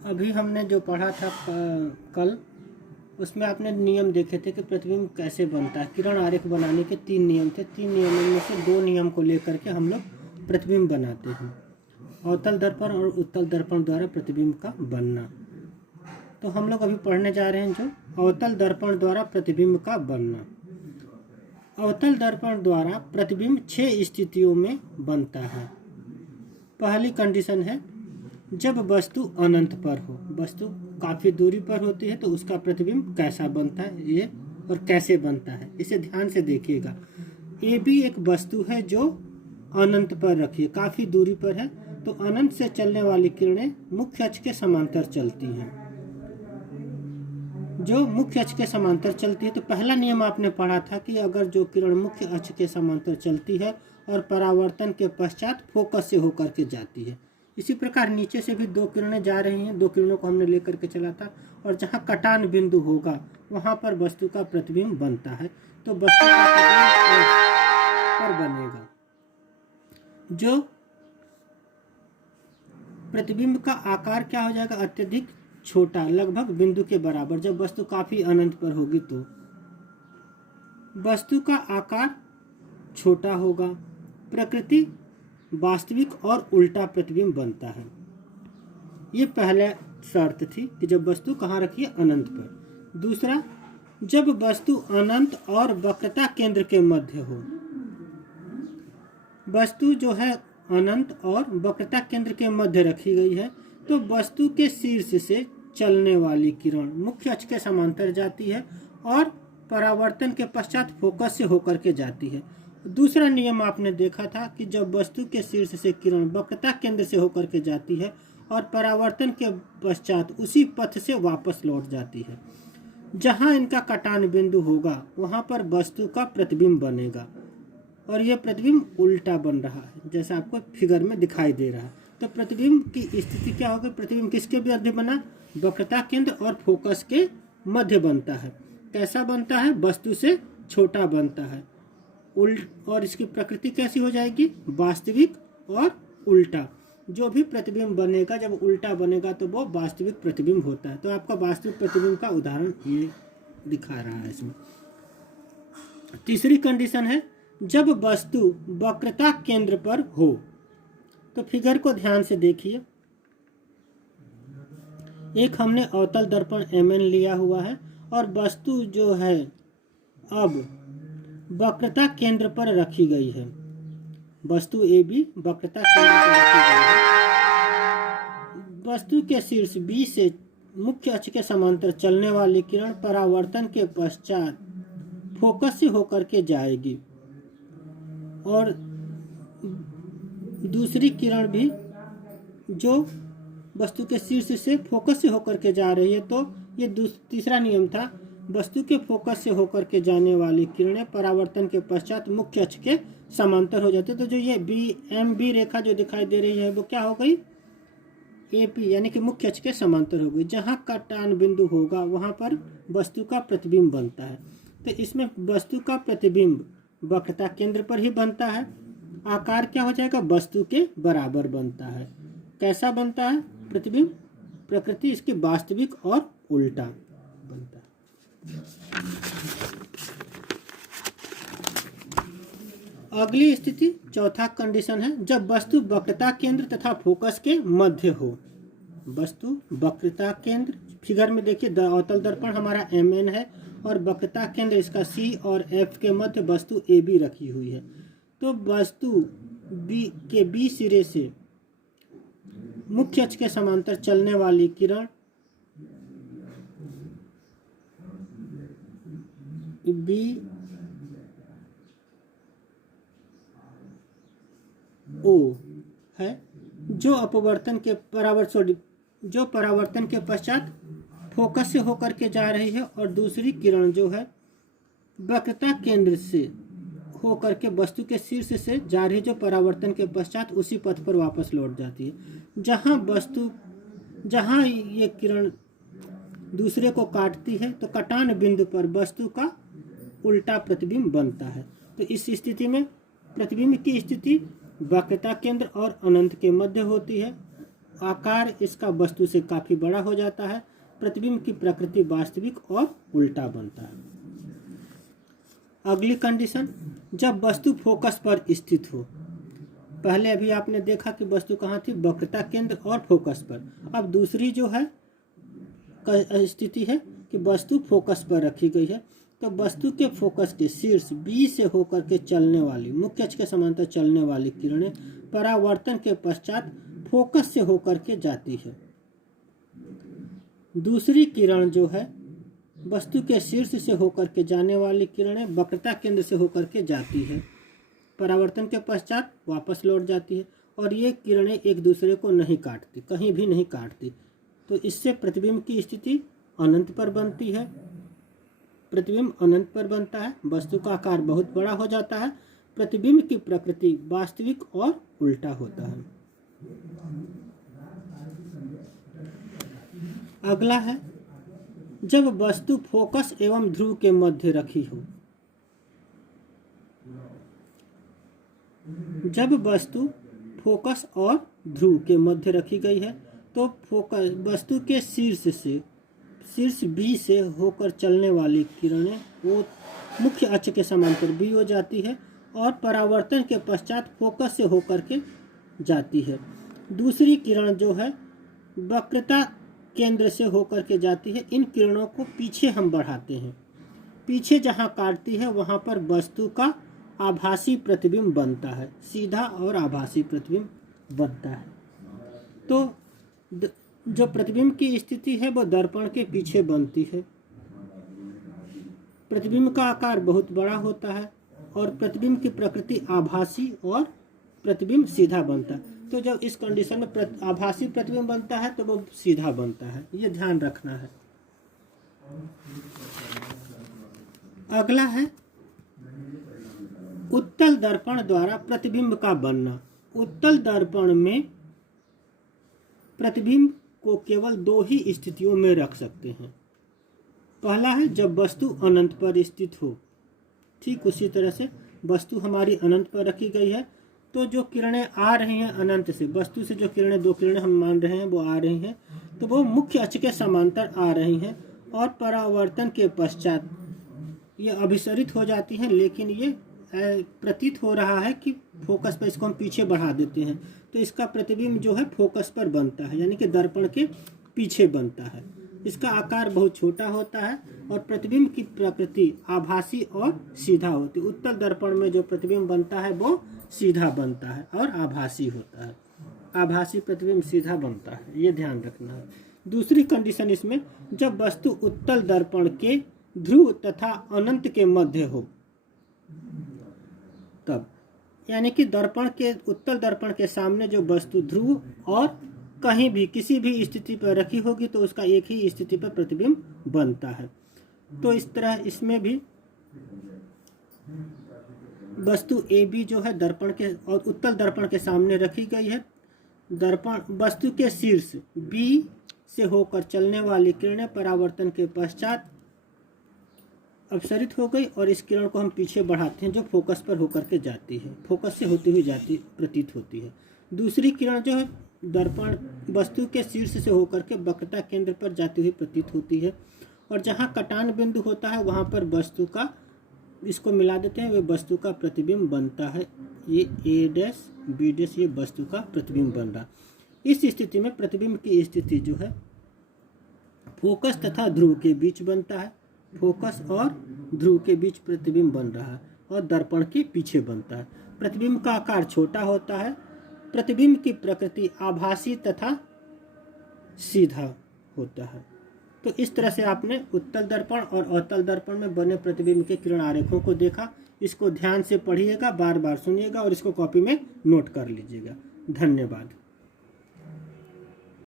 अभी हमने जो पढ़ा था कल, उसमें आपने नियम देखे थे कि प्रतिबिंब कैसे बनता है। किरण आरेख बनाने के 3 नियम थे। 3 नियमों में से 2 नियम को लेकर के हम लोग प्रतिबिंब बनाते हैं। अवतल दर्पण और उत्तल दर्पण द्वारा प्रतिबिंब का बनना। तो हम लोग अभी पढ़ने जा रहे हैं जो अवतल दर्पण द्वारा प्रतिबिंब का बनना। अवतल दर्पण द्वारा प्रतिबिंब 6 स्थितियों में बनता है। पहली कंडीशन है जब वस्तु अनंत पर हो। वस्तु काफ़ी दूरी पर होती है तो उसका प्रतिबिंब कैसा बनता है ये और कैसे बनता है, इसे ध्यान से देखिएगा। ए भी एक वस्तु है जो अनंत पर रखी है, काफ़ी दूरी पर है, तो अनंत से चलने वाली किरणें मुख्य अक्ष के समांतर चलती हैं। जो मुख्य अक्ष के समांतर चलती है, तो पहला नियम आपने पढ़ा था कि अगर जो किरण मुख्य अक्ष के समांतर चलती है और परावर्तन के पश्चात फोकस से होकर के जाती है। इसी प्रकार नीचे से भी 2 किरणें जा रही हैं, 2 किरणों को हमने लेकर के चला था, और जहाँ कटान बिंदु होगा वहाँ पर वस्तु का प्रतिबिंब बनता है। तो वस्तु का प्रतिबिंब पर बनेगा। जो प्रतिबिंब का आकार क्या हो जाएगा, अत्यधिक छोटा, लगभग बिंदु के बराबर। जब वस्तु काफी अनंत पर होगी तो वस्तु का आकार छोटा होगा। प्रकृति वास्तविक और उल्टा प्रतिबिंब बनता है। ये पहला शर्त थी कि जब वस्तु कहाँ रखी है, अनंत पर। दूसरा, जब वस्तु अनंत और वक्रता केंद्र के मध्य हो। वस्तु जो है अनंत और वक्रता केंद्र के मध्य रखी गई है, तो वस्तु के शीर्ष से चलने वाली किरण मुख्य अक्ष के समांतर जाती है और परावर्तन के पश्चात फोकस से होकर के जाती है। दूसरा नियम आपने देखा था कि जब वस्तु के शीर्ष से किरण वक्रता केंद्र से होकर के जाती है और परावर्तन के पश्चात उसी पथ से वापस लौट जाती है, जहां इनका कटान बिंदु होगा वहां पर वस्तु का प्रतिबिंब बनेगा। और यह प्रतिबिंब उल्टा बन रहा है, जैसा आपको फिगर में दिखाई दे रहा है। तो प्रतिबिंब की स्थिति क्या होगी, प्रतिबिंब किसके मध्य बना, वक्रता केंद्र और फोकस के मध्य बनता है। कैसा बनता है, वस्तु से छोटा बनता है। और इसकी प्रकृति कैसी हो जाएगी, वास्तविक और उल्टा। जो भी प्रतिबिंब बनेगा जब उल्टा बनेगा तो वो वास्तविक प्रतिबिंब होता है। तो आपका वास्तविक प्रतिबिंब का उदाहरण ये दिखा रहा है इसमें। तीसरी कंडीशन है जब वस्तु वक्रता केंद्र पर हो। तो फिगर को ध्यान से देखिए। एक हमने अवतल दर्पण Mn लिया हुआ है और वस्तु जो है अब वक्रता केंद्र पर रखी गई है। वस्तु AB वक्रता केंद्र पर रखी गई है। वस्तु के शीर्ष B से मुख्य अक्ष के समांतर चलने वाली किरण परावर्तन के पश्चात फोकस से होकर के जाएगी और दूसरी किरण भी जो वस्तु के शीर्ष से फोकस से होकर के जा रही है। तो ये तीसरा नियम था, वस्तु के फोकस से होकर के जाने वाली किरणें परावर्तन के पश्चात मुख्य अक्ष के समांतर हो जाती है। तो जो ये MB रेखा जो दिखाई दे रही है वो क्या हो गई, AP यानी कि मुख्य अक्ष के समांतर हो गई। जहाँ कटान बिंदु होगा वहाँ पर वस्तु का प्रतिबिंब बनता है। तो इसमें वस्तु का प्रतिबिंब वक्रता केंद्र पर ही बनता है। आकार क्या हो जाएगा, वस्तु के बराबर बनता है। कैसा बनता है प्रतिबिंब, प्रकृति इसकी वास्तविक और उल्टा बनता है। अगली स्थिति चौथा कंडीशन है जब वस्तु वक्रता केंद्र तथा फोकस के मध्य हो। वस्तु वक्रता केंद्र, फिगर में देखिए अवतल दर्पण हमारा Mn है और वक्रता केंद्र इसका C और F के मध्य वस्तु AB रखी हुई है। तो वस्तु B के B सिरे से मुख्य अक्ष के समांतर चलने वाली किरण B O है जो परावर्तन के पश्चात फोकस से होकर के जा रही है, और दूसरी किरण जो है वक्रता केंद्र से होकर के वस्तु के शीर्ष से जा रही है, जो परावर्तन के पश्चात उसी पथ पर वापस लौट जाती है। जहाँ ये किरण दूसरे को काटती है तो कटान बिंदु पर वस्तु का उल्टा प्रतिबिंब बनता है। तो इस स्थिति में प्रतिबिंब की स्थिति वक्रता केंद्र और अनंत के मध्य होती है। आकार इसका वस्तु से काफ़ी बड़ा हो जाता है। प्रतिबिंब की प्रकृति वास्तविक और उल्टा बनता है। अगली कंडीशन, जब वस्तु फोकस पर स्थित हो। पहले अभी आपने देखा कि वस्तु कहाँ थी, वक्रता केंद्र और फोकस पर। अब दूसरी जो है स्थिति है कि वस्तु फोकस पर रखी गई है, तो वस्तु के फोकस के शीर्ष B से होकर के चलने वाली, मुख्य अक्ष के समांतर चलने वाली किरणें परावर्तन के पश्चात फोकस से होकर के जाती है। दूसरी किरण जो है वस्तु के शीर्ष से होकर के जाने वाली किरणें वक्रता केंद्र से होकर के जाती है, परावर्तन के पश्चात वापस लौट जाती है, और ये किरणें एक दूसरे को नहीं काटती, कहीं भी नहीं काटती। तो इससे प्रतिबिंब की स्थिति अनंत पर बनती है। प्रतिबिंब अनंत पर बनता है, वस्तु का आकार बहुत बड़ा हो जाता है, प्रतिबिंब की प्रकृति वास्तविक और उल्टा होता है। अगला है, जब वस्तु फोकस एवं ध्रुव के मध्य रखी हो। जब वस्तु फोकस और ध्रुव के मध्य रखी गई है तो फोकस वस्तु के शीर्ष B से होकर चलने वाली किरणें वो मुख्य अक्ष के समांतर B हो जाती है और परावर्तन के पश्चात फोकस से होकर के जाती है। दूसरी किरण जो है वक्रता केंद्र से होकर के जाती है। इन किरणों को पीछे हम बढ़ाते हैं, पीछे जहाँ काटती है वहाँ पर वस्तु का आभासी प्रतिबिंब बनता है, सीधा और आभासी प्रतिबिंब बनता है। तो जो प्रतिबिंब की स्थिति है वो दर्पण के पीछे बनती है। प्रतिबिंब का आकार बहुत बड़ा होता है और प्रतिबिंब की प्रकृति आभासी और प्रतिबिंब सीधा बनता है। तो जब इस कंडीशन में आभासी प्रतिबिंब बनता है तो वो सीधा बनता है, ये ध्यान रखना है। अगला है उत्तल दर्पण द्वारा प्रतिबिंब का बनना। उत्तल दर्पण में प्रतिबिंब को केवल दो ही स्थितियों में रख सकते हैं। पहला है जब वस्तु अनंत पर स्थित हो। ठीक उसी तरह से वस्तु हमारी अनंत पर रखी गई है तो जो किरणें आ रही हैं अनंत से, वस्तु से जो किरणें, दो किरणें हम मान रहे हैं वो आ रही हैं, तो वो मुख्य अक्ष के समांतर आ रही हैं और परावर्तन के पश्चात ये अभिसरित हो जाती हैं। लेकिन ये प्रतीत हो रहा है कि फोकस पर, इसको हम पीछे बढ़ा देते हैं तो इसका प्रतिबिंब जो है फोकस पर बनता है, यानी कि दर्पण के पीछे बनता है। इसका आकार बहुत छोटा होता है और प्रतिबिंब की प्रकृति आभासी और सीधा होती है। उत्तल दर्पण में जो प्रतिबिंब बनता है वो सीधा बनता है और आभासी होता है। आभासी प्रतिबिंब सीधा बनता है, ये ध्यान रखना है। दूसरी कंडीशन इसमें, जब वस्तु उत्तल दर्पण के ध्रुव तथा अनंत के मध्य हो तब, यानी कि दर्पण के, उत्तल दर्पण के सामने जो वस्तु ध्रुव और कहीं भी किसी भी स्थिति पर रखी होगी तो उसका एक ही स्थिति पर प्रतिबिंब बनता है। तो इस तरह इसमें भी वस्तु AB जो है दर्पण के और उत्तल दर्पण के सामने रखी गई है। दर्पण वस्तु के शीर्ष B से होकर चलने वाली किरणें परावर्तन के पश्चात अपसरित हो गई और इस किरण को हम पीछे बढ़ाते हैं जो फोकस पर होकर के जाती है, फोकस से होती हुई जाती प्रतीत होती है। दूसरी किरण जो है दर्पण वस्तु के शीर्ष से होकर के वक्रता केंद्र पर जाती हुई प्रतीत होती है और जहाँ कटान बिंदु होता है वहाँ पर वस्तु का, इसको मिला देते हैं, वे वस्तु का प्रतिबिंब बनता है। ये A' B' ये वस्तु का प्रतिबिंब बन रहा। इस स्थिति में प्रतिबिंब की स्थिति जो है फोकस तथा ध्रुव के बीच बनता है। फोकस और ध्रुव के बीच प्रतिबिंब बन रहा है और दर्पण के पीछे बनता है। प्रतिबिंब का आकार छोटा होता है। प्रतिबिंब की प्रकृति आभासी तथा सीधा होता है। तो इस तरह से आपने उत्तल दर्पण और अवतल दर्पण में बने प्रतिबिंब के किरण आरेखों को देखा। इसको ध्यान से पढ़िएगा, बार बार सुनिएगा और इसको कॉपी में नोट कर लीजिएगा। धन्यवाद।